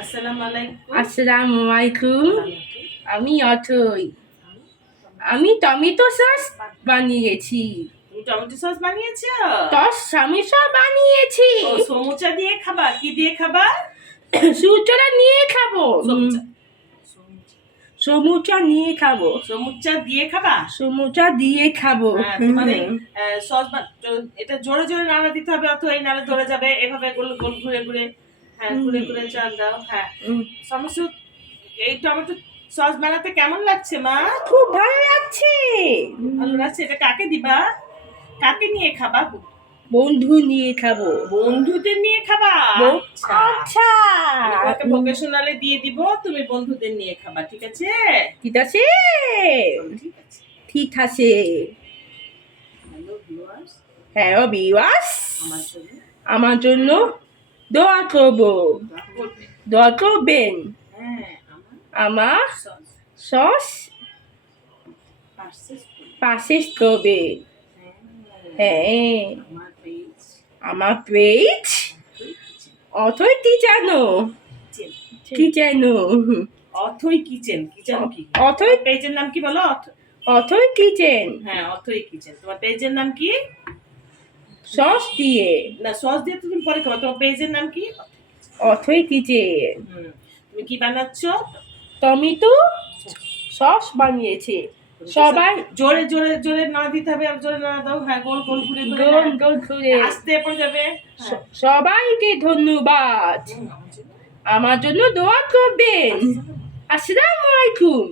আসসালামু আলাইকুম। আমি অথই। আমি টমেটো সস বানিয়েছি। টমেটো সস বানিয়েছো? সমোসা বানিয়েছি। সমুচা দিয়ে খাবা? কি দিয়ে খাবা? সুচরা নিয়ে খাবো। সমুচা নিয়ে খাবো। সমুচা দিয়ে খাবা? সমুচা দিয়ে খাবো। তোমার সস এটা জোরে জোরে নাড়া দিতে হবে, অথবা এই নাড়া ধরে যাবে, এভাবে গোল গোল ঘুরে ঘুরে, হ্যাঁ ঘুরে ঘুরে চাল দাও। হ্যাঁ, সমস্যা। এই টমেটো সস বানাতে কেমন লাগছে মা? খুব ভালো লাগছে। ভালো লাগছে। এটা কাকে দিবা? কাকে নিয়ে খাবা? বন্ধু নিয়ে খাবো। বন্ধুদের নিয়ে খাবা? আচ্ছা, তোমাকে ভোকেশনালে দিয়ে দিব, তুমি বন্ধুদের নিয়ে খাবা। ঠিক আছে? ঠিক আছে, ঠিক আছে। হ্যালো ভিউয়ার্স, আমার জন্য দোয়া করবো, দোয়া করবেন। আমার সস পারচেজ করবে। হ্যাঁ, আমার পেজ অথই কিচেন। অথই কিচেন। কিচেন কি? অথই পেজের নাম কি বলো? অথই কিচেন। হ্যাঁ, অথই কিচেন। তোমার পেজের নাম কি? সস দিয়ে না, সস দিয়ে তো তুমি পরে খাবা। তোমার পেজের নাম কি? অথই কিচেন। তুমি কি বানাচ্ছ? টমেটো সস বানিয়েছে। সবাই জোরে জোরে জোরে না দিতে হবে, আর জোরে না দাও। হ্যাঁ, গোল গোল ঘুরে ঘুরে আস্তে পড়ে যাবে। সবাইকে ধন্যবাদ। আমার জন্য দোয়া করবেন। আসসালামু আলাইকুম।